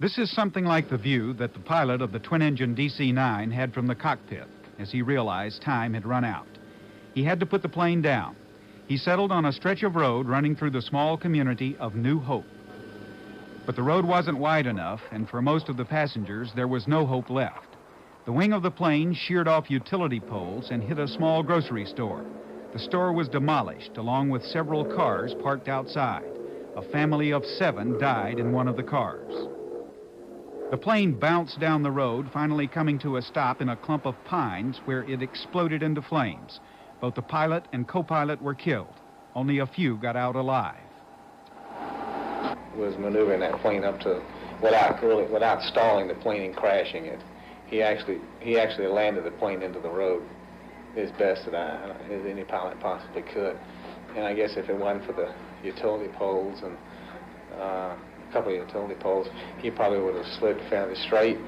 This is something like the view that the pilot of the twin-engine DC-9 had from the cockpit as he realized time had run out. He had to put the plane down. He settled on a stretch of road running through the small community of New Hope. But the road wasn't wide enough, and for most of the passengers, there was no hope left. The wing of the plane sheared off utility poles and hit a small grocery store. The store was demolished, along with several cars parked outside. A family of 7 died in one of the cars. The plane bounced down the road, finally coming to a stop in a clump of pines where it exploded into flames. Both the pilot and co-pilot were killed. Only a few got out alive. Was maneuvering that plane up to, without stalling the plane and crashing it. He actually landed the plane into the road as best as any pilot possibly could. And I guess if it wasn't for the utility poles and a couple of utility poles, he probably would have slid fairly straight,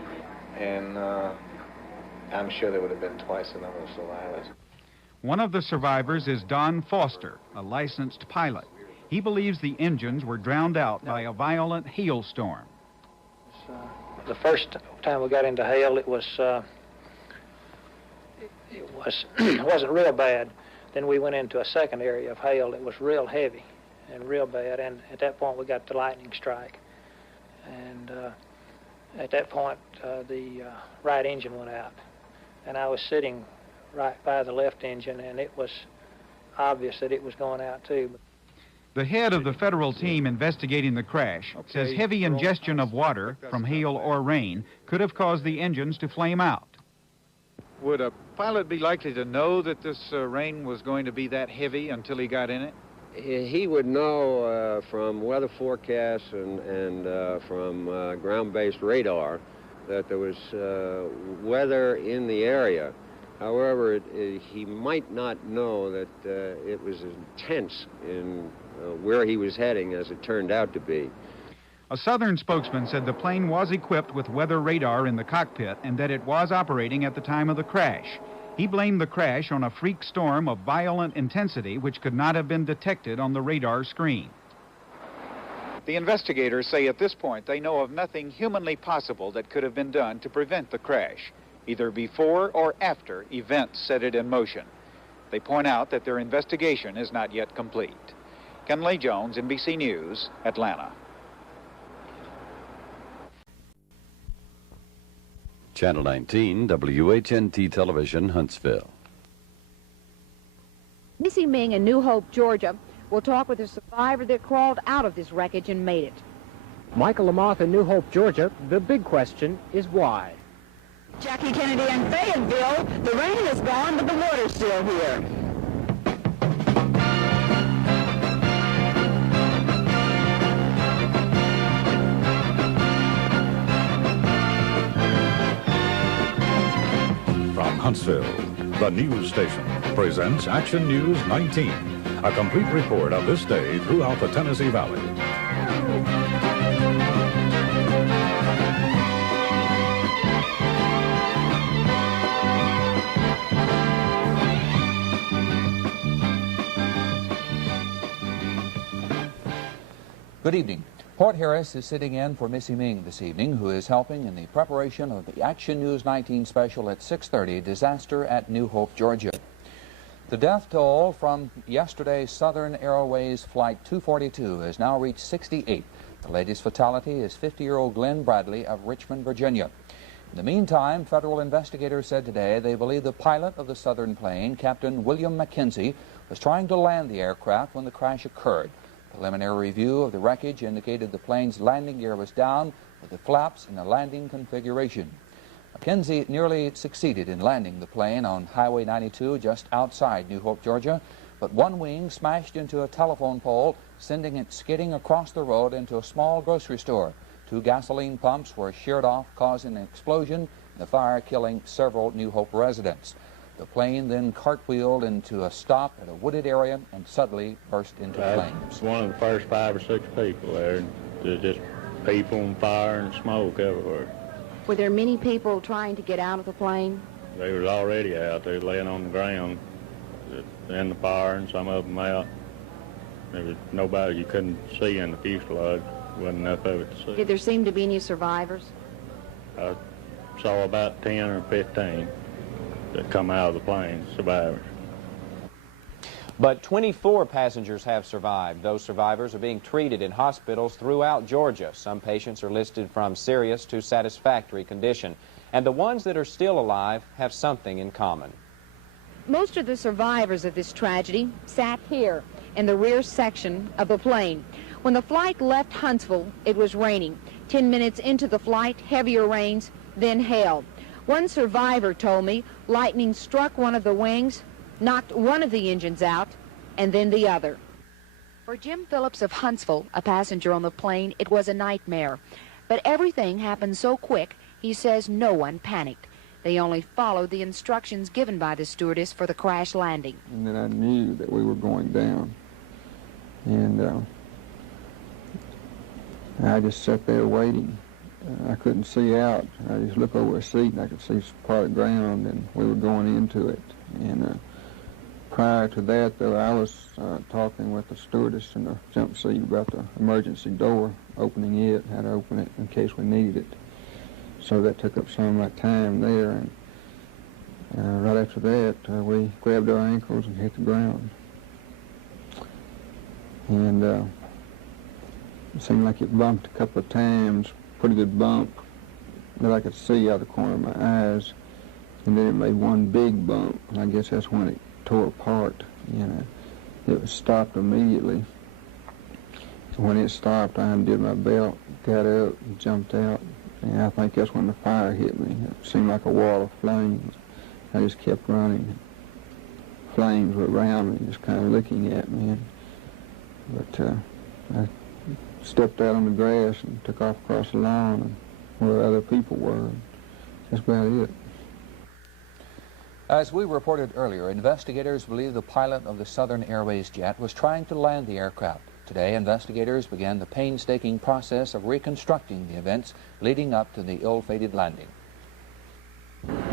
and I'm sure there would have been twice the number of survivors. One of the survivors is Don Foster, a licensed pilot. He believes the engines were drowned out by a violent hailstorm. The first time we got into hail, it wasn't real bad. Then we went into a second area of hail. It was real heavy and real bad, and at that point we got the lightning strike. And at that point the right engine went out, and I was sitting right by the left engine, and it was obvious that it was going out too. The head of the federal team investigating the crash says heavy ingestion of water from hail or rain could have caused the engines to flame out. Would a pilot be likely to know that this rain was going to be that heavy until he got in it? He would know from weather forecasts and from ground-based radar that there was weather in the area. However, he might not know that it was intense in where he was heading, as it turned out to be. A Southern spokesman said the plane was equipped with weather radar in the cockpit and that it was operating at the time of the crash. He blamed the crash on a freak storm of violent intensity which could not have been detected on the radar screen. The investigators say at this point they know of nothing humanly possible that could have been done to prevent the crash, either before or after events set it in motion. They point out that their investigation is not yet complete. Ken Lee Jones, NBC News, Atlanta. Channel 19, WHNT Television, Huntsville. Missy Ming in New Hope, Georgia, will talk with a survivor that crawled out of this wreckage and made it. Michael Lamothe in New Hope, Georgia. The big question is why? Jackie Kennedy in Fayetteville, the rain is gone, but the water's still here. From Huntsville, the news station presents Action News 19, a complete report of this day throughout the Tennessee Valley. Good evening. Port Harris is sitting in for Missy Ming this evening, who is helping in the preparation of the Action News 19 special at 6:30, Disaster at New Hope, Georgia. The death toll from yesterday's Southern Airways Flight 242 has now reached 68. The latest fatality is 50-year-old Glenn Bradley of Richmond, Virginia. In the meantime, federal investigators said today they believe the pilot of the Southern plane, Captain William McKenzie, was trying to land the aircraft when the crash occurred. Preliminary review of the wreckage indicated the plane's landing gear was down with the flaps in a landing configuration. McKenzie nearly succeeded in landing the plane on Highway 92 just outside New Hope, Georgia, but one wing smashed into a telephone pole, sending it skidding across the road into a small grocery store. 2 gasoline pumps were sheared off, causing an explosion, the fire killing several New Hope residents. The plane then cartwheeled into a stop at a wooded area and suddenly burst into flames. One of the first 5 or 6 people there. There's just people and fire and smoke everywhere. Were there many people trying to get out of the plane? They was already out there laying on the ground in the fire, and some of them out. There was nobody you couldn't see in the fuselage. wasn't enough of it to see. Did there seem to be any survivors? I saw about 10 or 15 that come out of the plane, survivors. But 24 passengers have survived. Those survivors are being treated in hospitals throughout Georgia. Some patients are listed from serious to satisfactory condition. And the ones that are still alive have something in common. Most of the survivors of this tragedy sat here in the rear section of the plane. When the flight left Huntsville, it was raining. 10 minutes into the flight, heavier rains, then hail. One survivor told me lightning struck one of the wings, knocked one of the engines out, and then the other. For Jim Phillips of Huntsville, a passenger on the plane, it was a nightmare. But everything happened so quick, he says no one panicked. They only followed the instructions given by the stewardess for the crash landing. And then I knew that we were going down. And I just sat there waiting. I couldn't see out. I just looked over a seat and I could see part of the ground, and we were going into it. And prior to that, though, I was talking with the stewardess in the jump seat about the emergency door, opening it, how to open it in case we needed it. So that took up some of my time there, and right after that, we grabbed our ankles and hit the ground. And it seemed like it bumped a couple of times, pretty good bump that I could see out of the corner of my eyes, and then it made one big bump, and I guess that's when it tore apart. You know, it was stopped immediately. So when it stopped, I undid my belt, got up, and jumped out. And I think that's when the fire hit me. It seemed like a wall of flames. I just kept running. Flames were around me, just kind of looking at me. But I stepped out on the grass and took off across the lawn and where other people were. That's about it. As we reported earlier, investigators believe the pilot of the Southern Airways jet was trying to land the aircraft. Today, investigators began the painstaking process of reconstructing the events leading up to the ill-fated landing.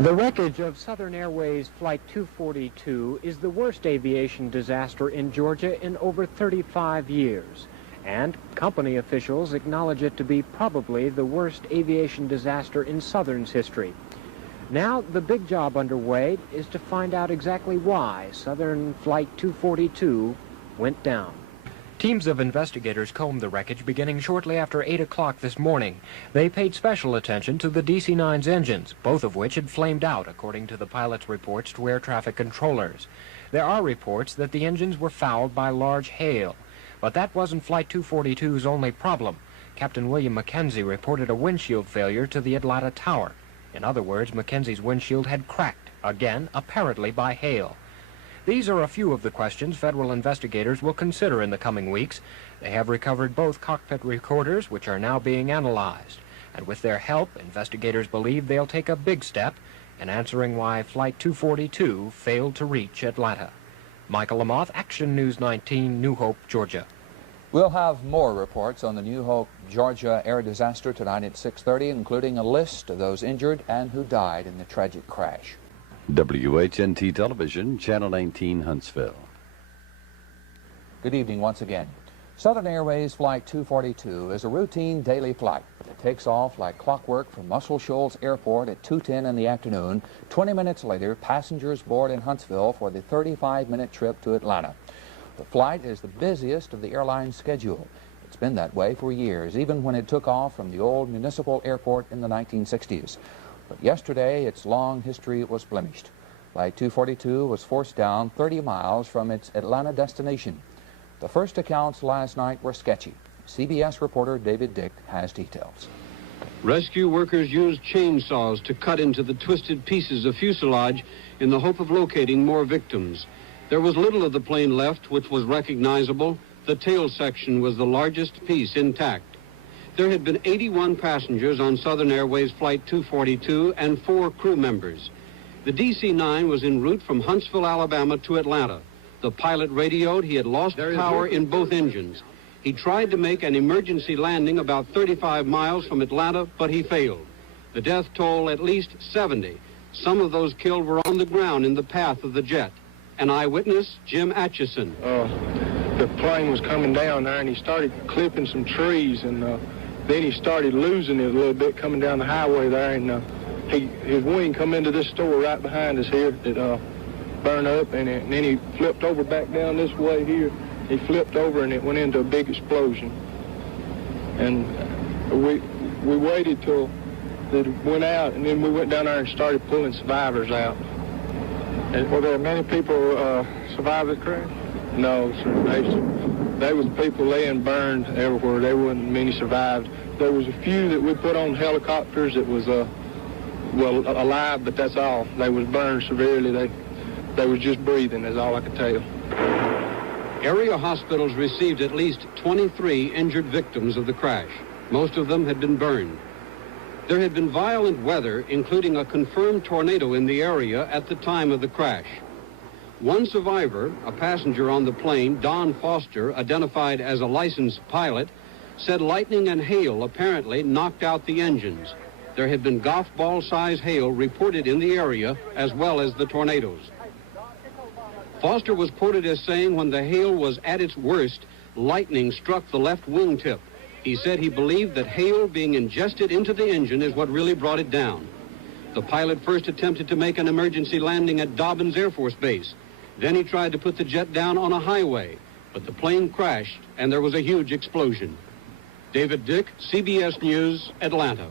The wreckage of Southern Airways Flight 242 is the worst aviation disaster in Georgia in over 35 years. And company officials acknowledge it to be probably the worst aviation disaster in Southern's history. Now, the big job underway is to find out exactly why Southern Flight 242 went down. Teams of investigators combed the wreckage beginning shortly after 8 o'clock this morning. They paid special attention to the DC-9's engines, both of which had flamed out, according to the pilot's reports to air traffic controllers. There are reports that the engines were fouled by large hail. But that wasn't Flight 242's only problem. Captain William McKenzie reported a windshield failure to the Atlanta Tower. In other words, McKenzie's windshield had cracked, again, apparently by hail. These are a few of the questions federal investigators will consider in the coming weeks. They have recovered both cockpit recorders, which are now being analyzed. And with their help, investigators believe they'll take a big step in answering why Flight 242 failed to reach Atlanta. Michael Lamothe, Action News 19, New Hope, Georgia. We'll have more reports on the New Hope, Georgia air disaster tonight at 6:30, including a list of those injured and who died in the tragic crash. WHNT Television, Channel 19, Huntsville. Good evening once again. Southern Airways Flight 242 is a routine daily flight. It takes off like clockwork from Muscle Shoals Airport at 2:10 in the afternoon. 20 minutes later, passengers board in Huntsville for the 35-minute trip to Atlanta. The flight is the busiest of the airline's schedule. It's been that way for years, even when it took off from the old municipal airport in the 1960s. But yesterday, its long history was blemished. Flight 242 was forced down 30 miles from its Atlanta destination. The first accounts last night were sketchy. CBS reporter David Dick has details. Rescue workers used chainsaws to cut into the twisted pieces of fuselage in the hope of locating more victims. There was little of the plane left which was recognizable. The tail section was the largest piece intact. There had been 81 passengers on Southern Airways Flight 242 and 4 crew members. The DC-9 was en route from Huntsville, Alabama to Atlanta. The pilot radioed he had lost power in both engines. He tried to make an emergency landing about 35 miles from Atlanta, but he failed. The death toll at least 70. Some of those killed were on the ground in the path of the jet. An eyewitness, Jim Atchison. the plane was coming down there, and he started clipping some trees, and then he started losing it a little bit coming down the highway there, and his wing come into this store right behind us here that burned up, and then he flipped over back down this way here. He flipped over, and it went into a big explosion. And we waited till it went out, and then we went down there and started pulling survivors out. And were there many people survived the crash? No, sir. There was people laying burned everywhere. There wasn't many survived. There was a few that we put on helicopters that was, well, alive, but that's all. They was burned severely. They was just breathing, is all I could tell you. Area hospitals received at least 23 injured victims of the crash. Most of them had been burned. There had been violent weather, including a confirmed tornado in the area at the time of the crash. One survivor, a passenger on the plane, Don Foster, identified as a licensed pilot, said lightning and hail apparently knocked out the engines. There had been golf ball-size hail reported in the area, as well as the tornadoes. Foster was quoted as saying when the hail was at its worst, lightning struck the left wingtip. He said he believed that hail being ingested into the engine is what really brought it down. The pilot first attempted to make an emergency landing at Dobbins Air Force Base. Then he tried to put the jet down on a highway, but the plane crashed and there was a huge explosion. David Dick, CBS News, Atlanta.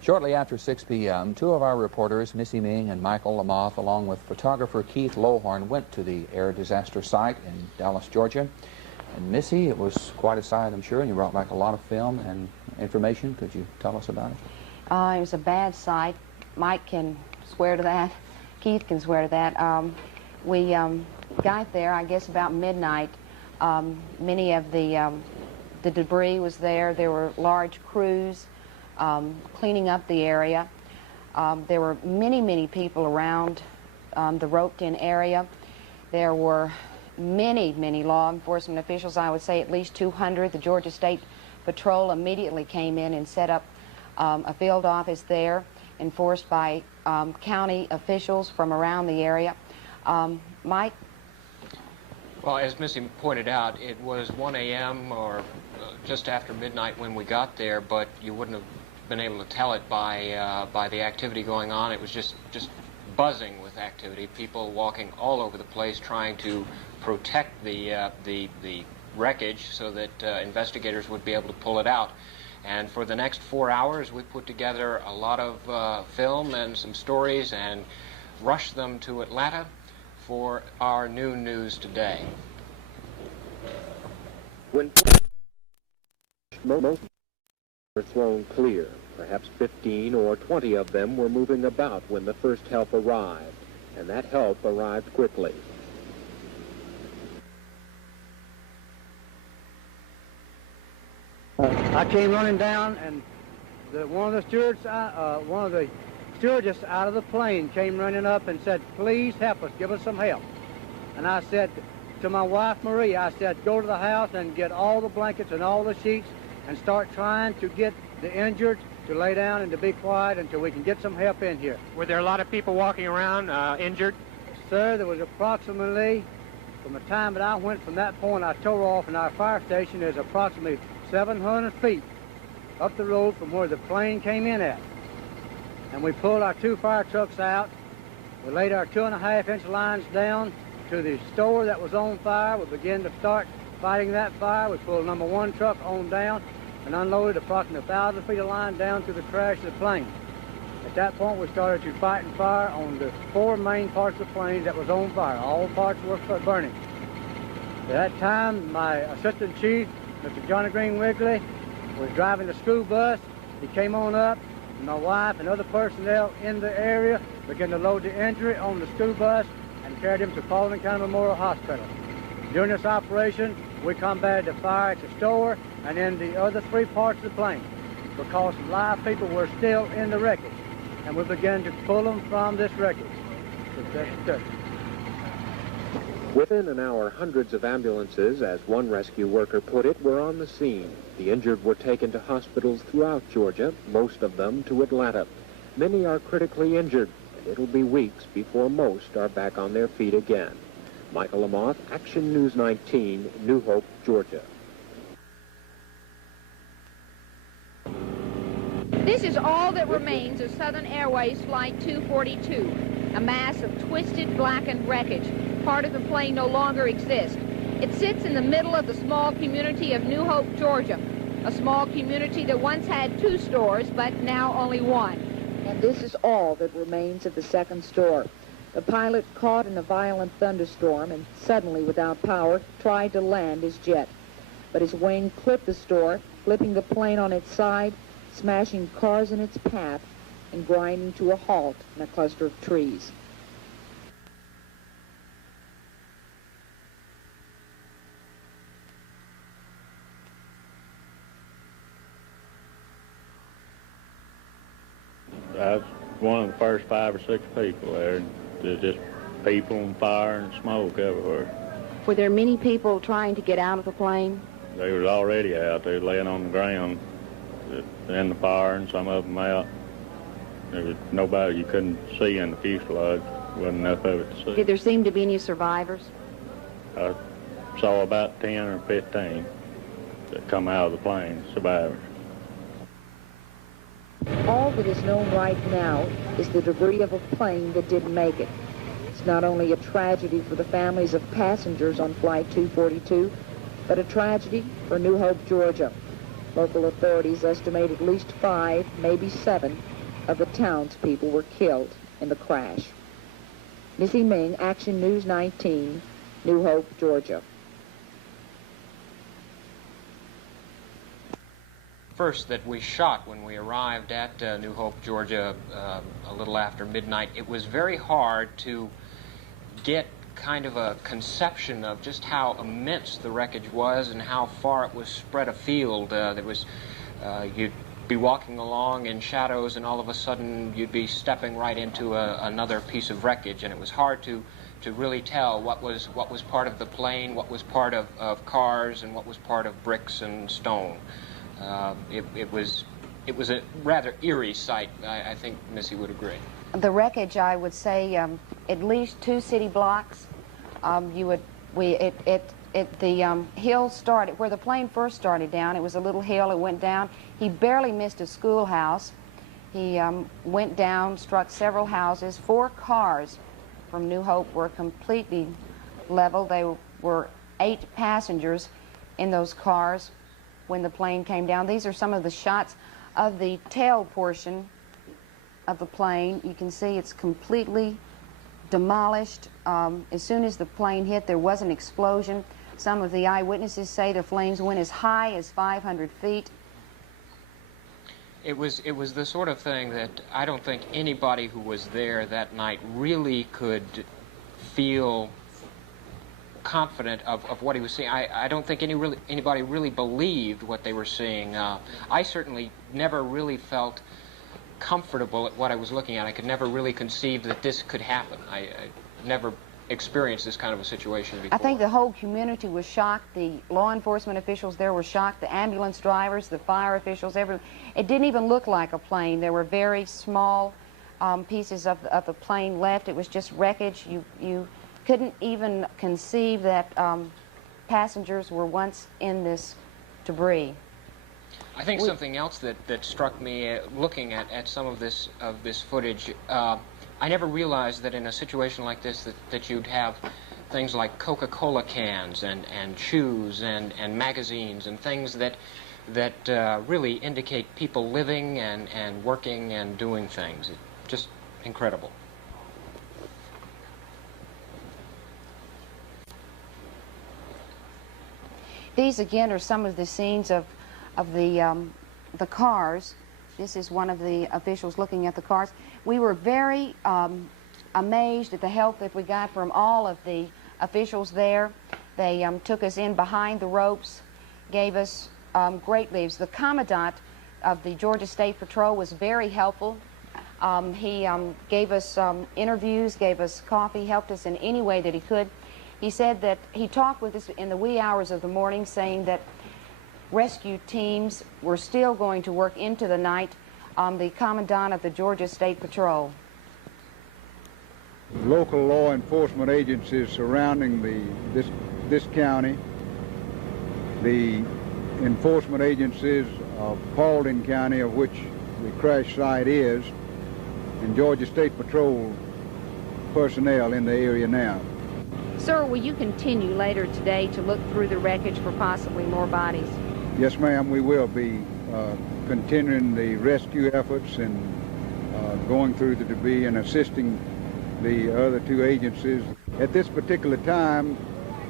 Shortly after 6 p.m., two of our reporters, Missy Ming and Michael Lamothe, along with photographer Keith Lohorn, went to the air disaster site in Dallas, Georgia. And Missy, it was quite a sight, I'm sure, and you brought back a lot of film and information. Could you tell us about it? It was a bad sight. Mike can swear to that. Keith can swear to that. We got there, I guess, about midnight. Many of the debris was there. There were large crews cleaning up the area. There were many people around the roped-in area. There were many law enforcement officials, I would say at least 200. The Georgia State Patrol immediately came in and set up a field office there, enforced by county officials from around the area. Mike? Well, as Missy pointed out, it was 1 a.m. or just after midnight when we got there, but you wouldn't have been able to tell it by the activity going on. It was just buzzing with activity, people walking all over the place trying to protect the wreckage so that investigators would be able to pull it out. And for the next 4 hours, we put together a lot of film and some stories and rushed them to Atlanta for our new news today. When most were thrown clear, perhaps 15 or 20 of them were moving about when the first help arrived, and that help arrived quickly. I came running down, and one of the stewardess out of the plane came running up and said, "Please help us, give us some help." And I said to my wife, Marie, I said, "Go to the house and get all the blankets and all the sheets and start trying to get the injured to lay down and to be quiet until we can get some help in here." Were there a lot of people walking around injured? Sir, there was approximately, from the time that I went from that point I tore off in our fire station, there's approximately 700 feet up the road from where the plane came in at. And we pulled our 2 fire trucks out. We laid our 2.5-inch lines down to the store that was on fire. We began to start fighting that fire. We pulled number 1 truck on down and unloaded approximately 1,000 feet of line down to the crash of the plane. At that point, we started to fight and fire on the 4 main parts of the plane that was on fire. All parts were burning. At that time, my assistant chief, Mr. Johnny Green Wigley, was driving the school bus. He came on up, and my wife and other personnel in the area began to load the injured on the school bus and carried him to Paulding County Memorial Hospital. During this operation, we combated the fire at the store and in the other 3 parts of the plane because live people were still in the wreckage, and we began to pull them from this wreckage. Within an hour, hundreds of ambulances, as one rescue worker put it, were on the scene. The injured were taken to hospitals throughout Georgia, most of them to Atlanta. Many are critically injured, and it'll be weeks before most are back on their feet again. Michael Lamothe, Action News 19, New Hope, Georgia. This is all that remains of Southern Airways Flight 242, a mass of twisted, blackened wreckage. Part of the plane no longer exists. It sits in the middle of the small community of New Hope, Georgia, a small community that once had 2 stores, but now only 1. And this is all that remains of the second store. The pilot, caught in a violent thunderstorm and suddenly without power, tried to land his jet. But his wing clipped the store, flipping the plane on its side, smashing cars in its path, and grinding to a halt in a cluster of trees. I was one of the first 5 or 6 people there. There's just people and fire and smoke everywhere. Were there many people trying to get out of the plane? They was already out. They were laying on the ground in the fire, and some of them out. There was nobody you couldn't see in the fuselage. Wasn't enough of it to see. Did there seem to be any survivors? I saw about 10 or 15 that come out of the plane, survivors. All that is known right now is the debris of a plane that didn't make it. It's not only a tragedy for the families of passengers on Flight 242, but a tragedy for New Hope, Georgia. Local authorities estimate at least 5, maybe 7, of the townspeople were killed in the crash. Missy Ming, Action News 19, New Hope, Georgia. First that we shot when we arrived at New Hope, Georgia, a little after midnight, it was very hard to get kind of a conception of just how immense the wreckage was and how far it was spread afield. You'd be walking along in shadows, and all of a sudden you'd be stepping right into another piece of wreckage, and it was hard to really tell what was part of the plane, what was part of cars, and what was part of bricks and stone. It was a rather eerie sight. I think Missy would agree. The wreckage, I would say, at least 2 city blocks. The hill started where the plane first started down. It was a little hill. It went down. He barely missed a schoolhouse. He went down, struck several houses. 4 cars from New Hope were completely leveled. There were 8 passengers in those cars when the plane came down. These are some of the shots of the tail portion of the plane. You can see it's completely demolished. As soon as the plane hit, there was an explosion. Some of the eyewitnesses say the flames went as high as 500 feet. It was the sort of thing that I don't think anybody who was there that night really could feel confident of what he was seeing. I don't think anybody really believed what they were seeing. I certainly never really felt comfortable at what I was looking at. I could never really conceive that this could happen. I never experienced this kind of a situation before. I think the whole community was shocked. The law enforcement officials there were shocked. The ambulance drivers, the fire officials, everyone. It didn't even look like a plane. There were very small pieces of the plane left. It was just wreckage. You couldn't even conceive that passengers were once in this debris. I think something else that struck me looking at some of this footage, I never realized that in a situation like this that you'd have things like Coca-Cola cans and shoes and magazines and things that really indicate people living and working and doing things. It's just incredible. These again are some of the scenes of the cars. This is one of the officials looking at the cars. We were very amazed at the help that we got from all of the officials there. They took us in behind the ropes, gave us great leaves. The commandant of the Georgia State Patrol was very helpful. He gave us interviews, gave us coffee, helped us in any way that he could. He said that he talked with us in the wee hours of the morning, saying that rescue teams were still going to work into the night. The commandant of the Georgia State Patrol. Local law enforcement agencies surrounding this county, the enforcement agencies of Paulding County, of which the crash site is, and Georgia State Patrol personnel in the area now. Sir, will you continue later today to look through the wreckage for possibly more bodies? Yes, ma'am, we will be continuing the rescue efforts and going through the debris and assisting the other two agencies. At this particular time,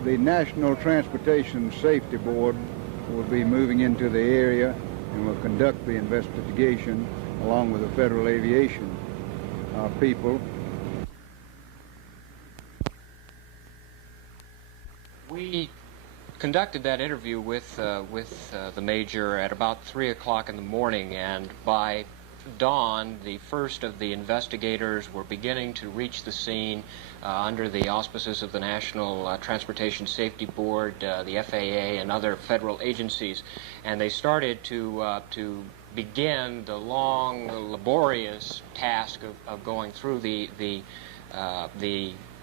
the National Transportation Safety Board will be moving into the area and will conduct the investigation along with the Federal Aviation people. We conducted that interview with the major at about 3 o'clock in the morning, and by dawn, the first of the investigators were beginning to reach the scene under the auspices of the National Transportation Safety Board, the FAA, and other federal agencies, and they started to begin the long, laborious task of going through the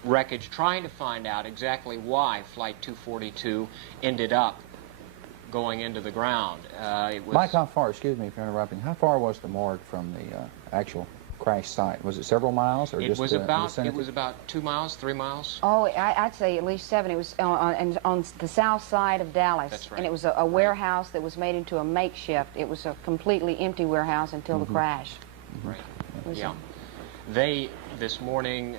wreckage, trying to find out exactly why Flight 242 ended up going into the ground. Mike, how far, excuse me for interrupting, how far was the morgue from the actual crash site? Was it several miles, or it just was vicinity? It was about 2 miles, 3 miles. Oh, I'd say at least 7. It was on the south side of Dallas. That's right. And it was a warehouse that was made into a makeshift. It was a completely empty warehouse until the crash. Right. Yeah. They, this morning,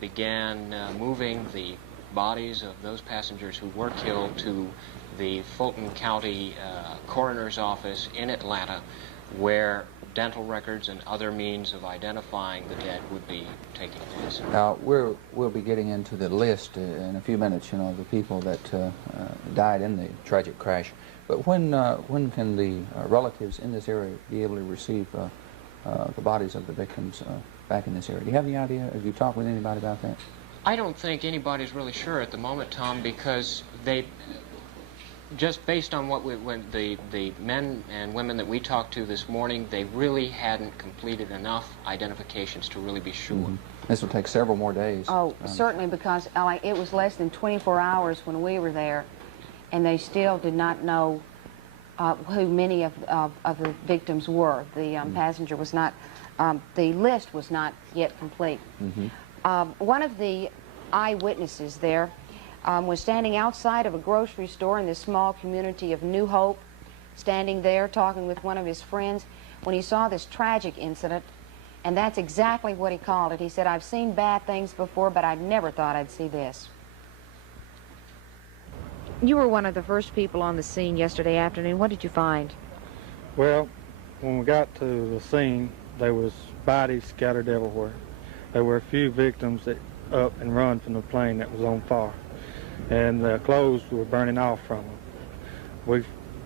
began moving the bodies of those passengers who were killed to the Fulton County Coroner's Office in Atlanta, where dental records and other means of identifying the dead would be taking place. Now, we'll be getting into the list in a few minutes, you know, the people that died in the tragic crash. But when can the relatives in this area be able to receive the bodies of the victims back in this area? Do you have any idea? Have you talked with anybody about that? I don't think anybody's really sure at the moment, Tom, because they, just based on what the men and women that we talked to this morning, they really hadn't completed enough identifications to really be sure. This will take several more days. Oh, certainly, because it was less than 24 hours when we were there, and they still did not know who many of the victims were. The passenger was not, the list was not yet complete. One of the eyewitnesses there was standing outside of a grocery store in this small community of New Hope, standing there talking with one of his friends when he saw this tragic incident, and that's exactly what he called it. He said, "I've seen bad things before, but I never thought I'd see this." You were one of the first people on the scene yesterday afternoon. What did you find? Well, when we got to the scene, there was bodies scattered everywhere. There were a few victims that up and run from the plane that was on fire, and the clothes were burning off from them. We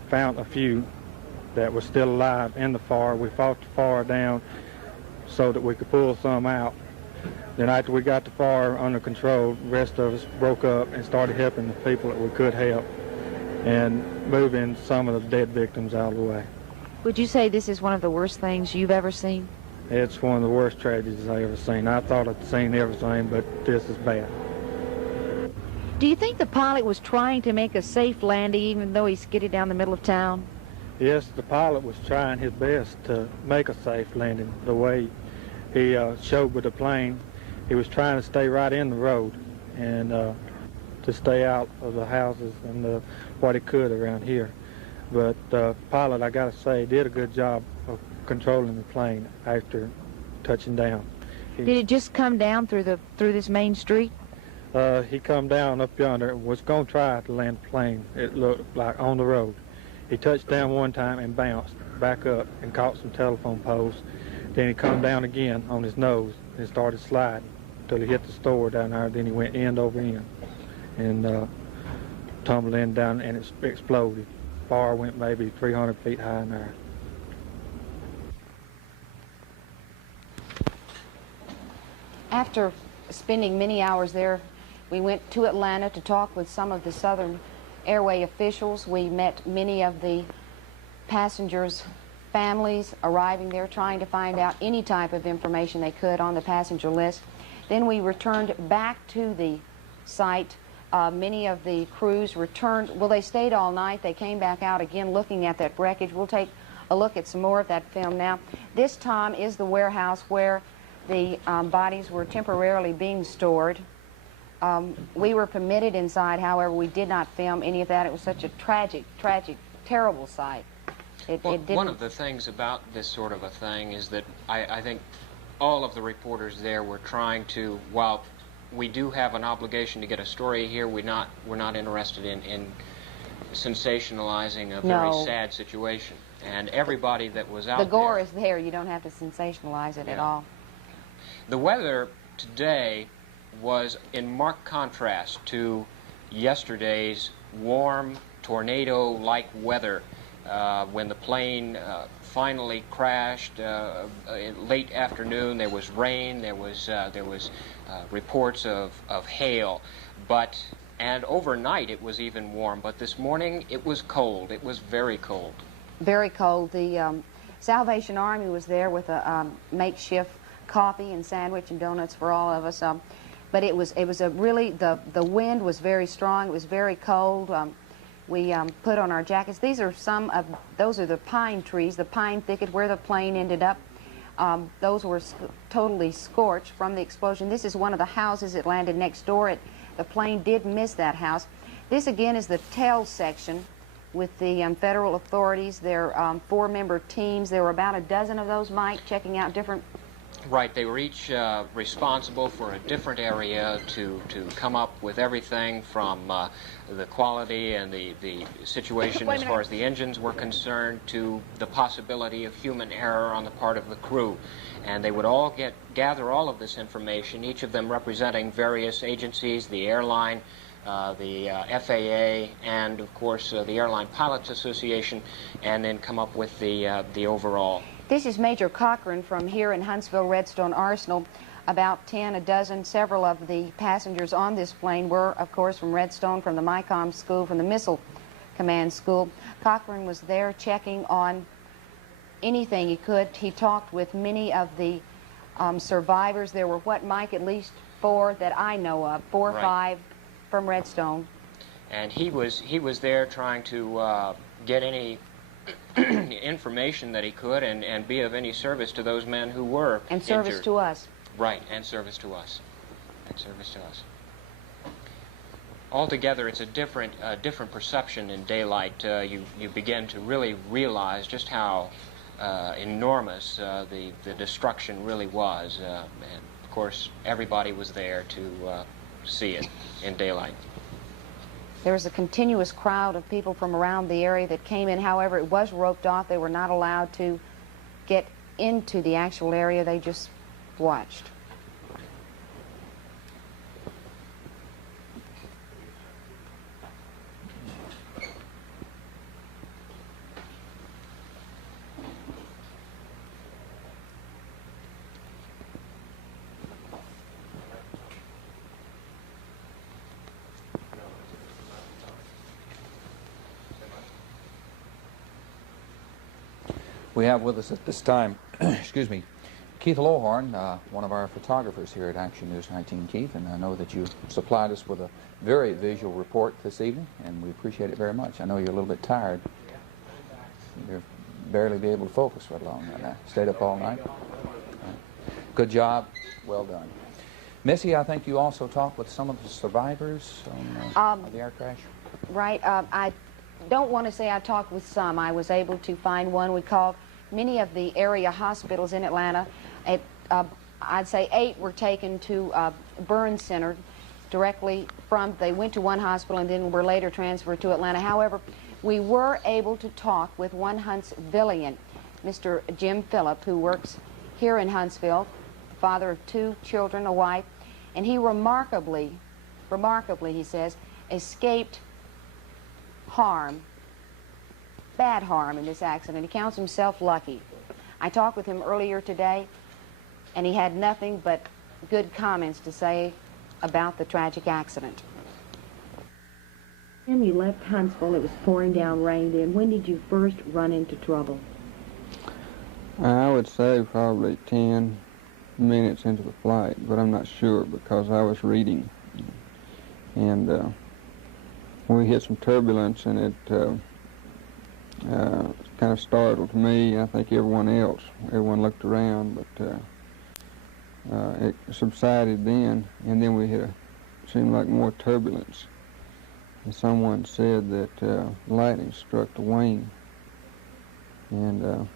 found a few that were still alive in the fire. We fought the fire down so that we could pull some out. Then after we got the fire under control, the rest of us broke up and started helping the people that we could help and moving some of the dead victims out of the way. Would you say this is one of the worst things you've ever seen? It's one of the worst tragedies I've ever seen. I thought I'd seen everything, but this is bad. Do you think the pilot was trying to make a safe landing even though he skidded down the middle of town? Yes, the pilot was trying his best to make a safe landing. The way he showed with the plane, he was trying to stay right in the road and to stay out of the houses and what he could around here. But the pilot, I gotta say, did a good job of controlling the plane after touching down. Did it just come down through this main street? He come down up yonder, was going to try to land the plane, it looked like, on the road. He touched down one time and bounced back up and caught some telephone poles. Then he come down again on his nose and started sliding until he hit the store down there. Then he went end over end and tumbled in down, and it exploded. Fire went maybe 300 feet high in there. After spending many hours there, we went to Atlanta to talk with some of the Southern Airway officials. We met many of the passengers' families arriving there, trying to find out any type of information they could on the passenger list. Then we returned back to the site. Many of the crews returned. Well, they stayed all night. They came back out again looking at that wreckage. We'll take a look at some more of that film now. This, Tom, is the warehouse where the bodies were temporarily being stored. We were permitted inside, however, we did not film any of that. It was such a tragic, terrible sight. One of the things about this sort of a thing is that I think all of the reporters there were trying to, while we do have an obligation to get a story here, we're not interested in sensationalizing a very sad situation. And everybody that was out there... The gore is there. You don't have to sensationalize it at all. The weather today was in marked contrast to yesterday's warm, tornado-like weather when the plane finally crashed. Late afternoon, there was rain, there was reports of hail, and overnight it was even warm, but this morning it was cold. It was very cold. Very cold. The Salvation Army was there with a makeshift coffee and sandwich and donuts for all of us. But it was a really, the wind was very strong. It was very cold. We put on our jackets. These are those are the pine trees, the pine thicket where the plane ended up. Those were totally scorched from the explosion. This is one of the houses that landed next door. The plane did miss that house. This again is the tail section with the federal authorities. They're 4-member teams. There were about a dozen of those, Mike, checking out different... Right, they were each responsible for a different area to come up with everything from the quality and the situation as far as the engines were concerned to the possibility of human error on the part of the crew. And they would all gather all of this information, each of them representing various agencies, the airline, the FAA, and of course the Airline Pilots Association, and then come up with the overall. This is Major Cochran from here in Huntsville, Redstone Arsenal. About 10, a dozen, several of the passengers on this plane were, of course, from Redstone, from the MICOM school, from the Missile Command School. Cochran was there checking on anything he could. He talked with many of the survivors. There were, what, Mike, at least 4 that I know of, 4 or 5 from Redstone. And he was there trying to get any information that he could and be of any service to those men who were and service injured. To us. Right, and service to us. And service to us. Altogether, it's a different perception in daylight. You begin to really realize just how enormous the destruction really was. And of course, everybody was there to see it in daylight. There was a continuous crowd of people from around the area that came in. However, it was roped off. They were not allowed to get into the actual area. They just watched. We have with us at this time, excuse me, Keith Lohorn, one of our photographers here at Action News 19, Keith, and I know that you supplied us with a very visual report this evening, and we appreciate it very much. I know you're a little bit tired. You'll barely be able to focus for long right now. Stayed up all night. Good job. Well done. Missy, I think you also talked with some of the survivors on the air crash. Right. I don't want to say I talked with some. I was able to find one. We called many of the area hospitals in Atlanta. I'd say 8 were taken to Burn Center directly from, they went to one hospital and then were later transferred to Atlanta. However, we were able to talk with one Huntsvillian, Mr. Jim Phillip, who works here in Huntsville, father of 2 children, a wife, and he remarkably, he says, escaped harm, bad harm in this accident. He counts himself lucky. I talked with him earlier today, and he had nothing but good comments to say about the tragic accident. When you left Huntsville, it was pouring down rain then. When did you first run into trouble? I would say probably 10, minutes into the flight, but I'm not sure because I was reading. And we hit some turbulence, and it kind of startled me. I think everyone else. Everyone looked around, but it subsided then, and then we hit seemed like more turbulence. And someone said that lightning struck the wing, and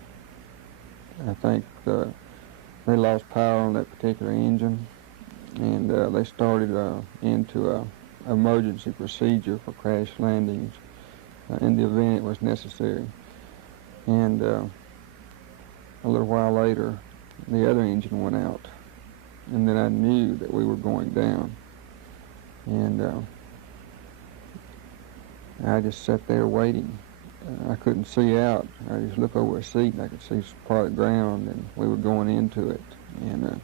I think they lost power on that particular engine, and they started into a emergency procedure for crash landings in the event it was necessary. And a little while later, the other engine went out, and then I knew that we were going down. And I just sat there waiting. I couldn't see out. I just looked over a seat and I could see part of the ground, and we were going into it. And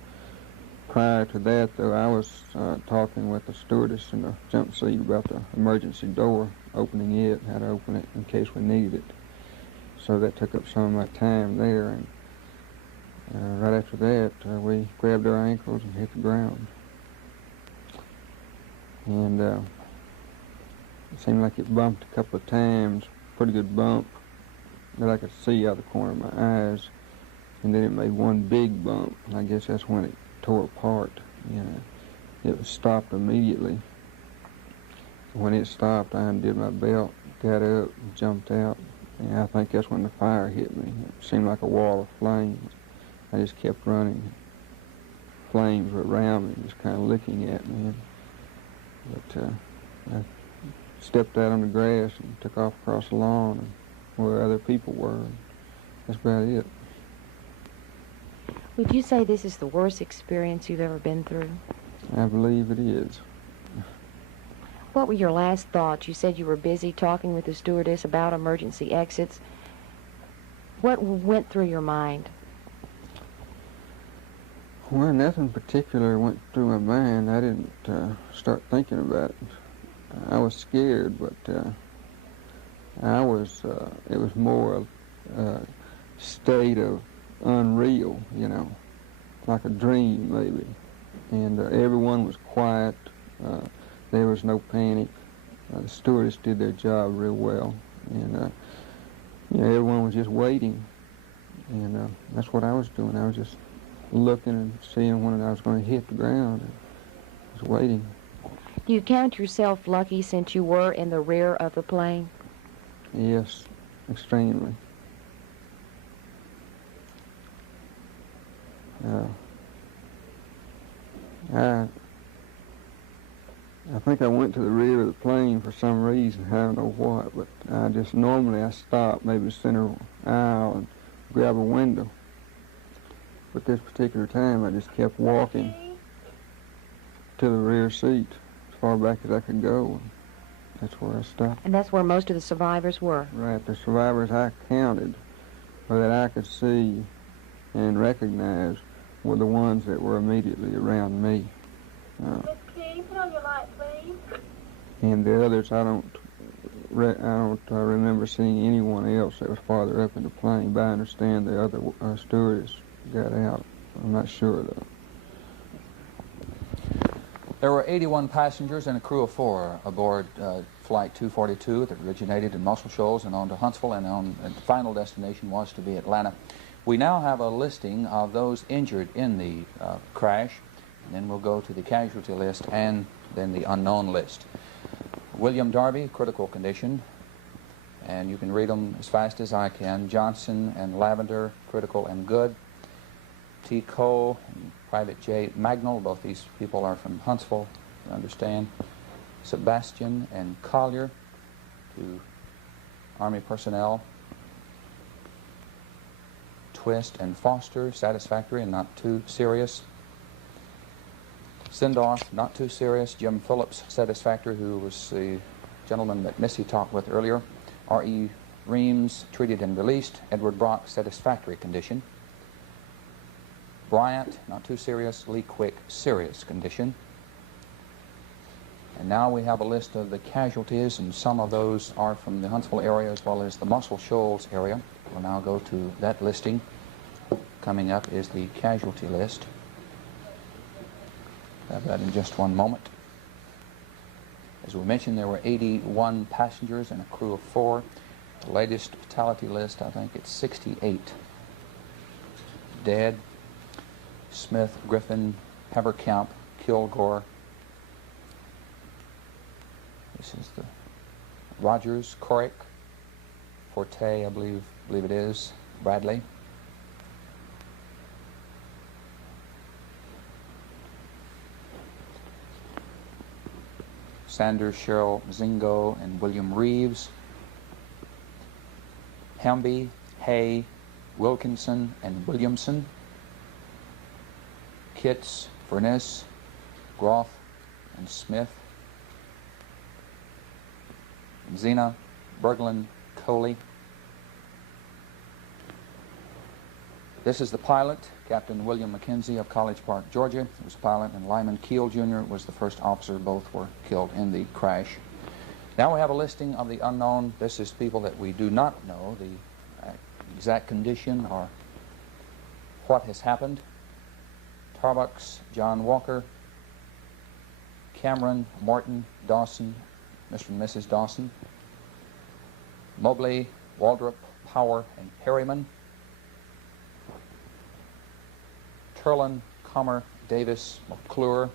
prior to that, though, I was talking with the stewardess in the jump seat about the emergency door, opening it, how to open it in case we needed it. So that took up some of my time there. And right after that, we grabbed our ankles and hit the ground. And it seemed like it bumped a couple of times, pretty good bump that I could see out the corner of my eyes. And then it made one big bump, and I guess that's when it tore apart. It was stopped immediately. When it stopped, I undid my belt, got up, and jumped out. And I think that's when the fire hit me. It seemed like a wall of flames. I just kept running. Flames were around me, just kind of licking at me. But I stepped out on the grass and took off across the lawn and where other people were. That's about it. Would you say this is the worst experience you've ever been through? I believe it is. What were your last thoughts? You said you were busy talking with the stewardess about emergency exits. What went through your mind? Well, nothing particular went through my mind. I didn't start thinking about it. I was scared, but it was more a state of unreal, you know, like a dream maybe. And everyone was quiet. There was no panic. The stewardess did their job real well. And, everyone was just waiting. And that's what I was doing. I was just looking and seeing when I was going to hit the ground. I was waiting. Do you count yourself lucky since you were in the rear of the plane? Yes, extremely. I think I went to the rear of the plane for some reason, I don't know what, but normally I stop maybe center aisle and grab a window. But this particular time I just kept walking to the rear seat as far back as I could go. And that's where I stopped. And that's where most of the survivors were? Right. The survivors I counted, or that I could see and recognize, were the ones that were immediately around me. Can you put on your light, please? And the others, I don't remember seeing anyone else that was farther up in the plane, but I understand the other stewardess got out. I'm not sure, though. There were 81 passengers and a crew of 4 aboard Flight 242 that originated in Muscle Shoals and on to Huntsville, and the final destination was to be Atlanta. We now have a listing of those injured in the crash, and then we'll go to the casualty list and then the unknown list. William Darby, critical condition, and you can read them as fast as I can. Johnson and Lavender, critical and good. 𝗦cije𝘂𝗁𝗵𝗏 and Private J. Magnell, both these people are from Huntsville, you understand. Sebastian and Collier, 2 Army personnel. Twist and Foster, satisfactory and not too serious. Sindoff, not too serious. Jim Phillips, satisfactory, who was the gentleman that Missy talked with earlier. R.E. Reams, treated and released. Edward Brock, satisfactory condition. Bryant, not too serious. Lee Quick, serious condition. And now we have a list of the casualties, and some of those are from the Huntsville area as well as the Muscle Shoals area. We'll now go to that listing. Coming up is the casualty list. Have that in just one moment. As we mentioned, there were 81 passengers and a crew of 4. The latest fatality list, I think it's 68 dead. Smith, Griffin, 𝗵𝗵𝗵𝗵𝗁, Kilgore. This is the Rogers, 𝗬𝗏𝗏, Forte, I believe it is, Bradley. Sanders, Cheryl Zingo, and William Reeves. Hamby, Hay, Wilkinson, and Williamson. Kitts, Furness, Groff, and Smith. Zena, Berglund, Coley. This is the pilot, Captain William McKenzie of College Park, Georgia. He was pilot, and Lyman Keel Jr. was the first officer. Both were killed in the crash. Now we have a listing of the unknown. This is people that we do not know the exact condition or what has happened. Tarbucks, John Walker, Cameron, Morton, Dawson, Mr. and Mrs. Dawson, Mobley, Waldrop, Power, and Perryman, Turlin, Comer, Davis, McClure,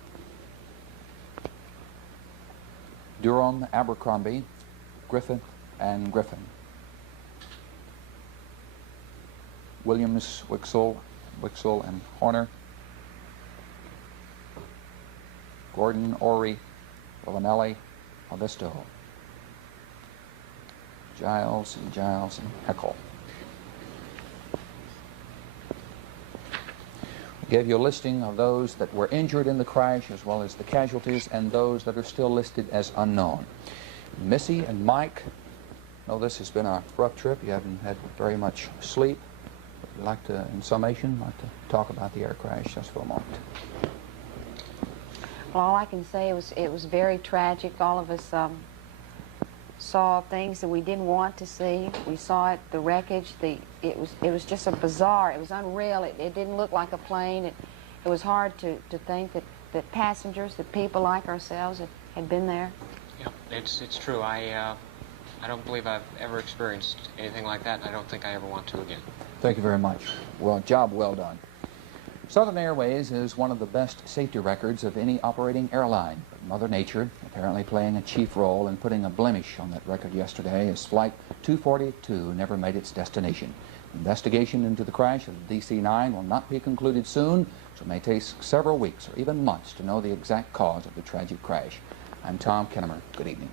Durham, Abercrombie, Griffith, and Griffin, Williams, Wixell, and Horner, Gordon, Orey, Romanelli, Alvisto, Giles, and Heckel. We gave you a listing of those that were injured in the crash, as well as the casualties, and those that are still listed as unknown. Missy and Mike, I know this has been a rough trip. You haven't had very much sleep. Would you like to, in summation, talk about the air crash just for a moment? Well, all I can say it was very tragic. All of us saw things that we didn't want to see. We saw it, the wreckage. It was just a bizarre. It was unreal. It didn't look like a plane. It was hard to think that passengers, that people like ourselves, had been there. Yeah, it's true. I don't believe I've ever experienced anything like that, and I don't think I ever want to again. Thank you very much. Well, job well done. Southern Airways is one of the best safety records of any operating airline, but Mother Nature apparently playing a chief role in putting a blemish on that record yesterday as Flight 242 never made its destination. Investigation into the crash of the DC-9 will not be concluded soon, so it may take several weeks or even months to know the exact cause of the tragic crash. I'm Tom Kennemer. Good evening.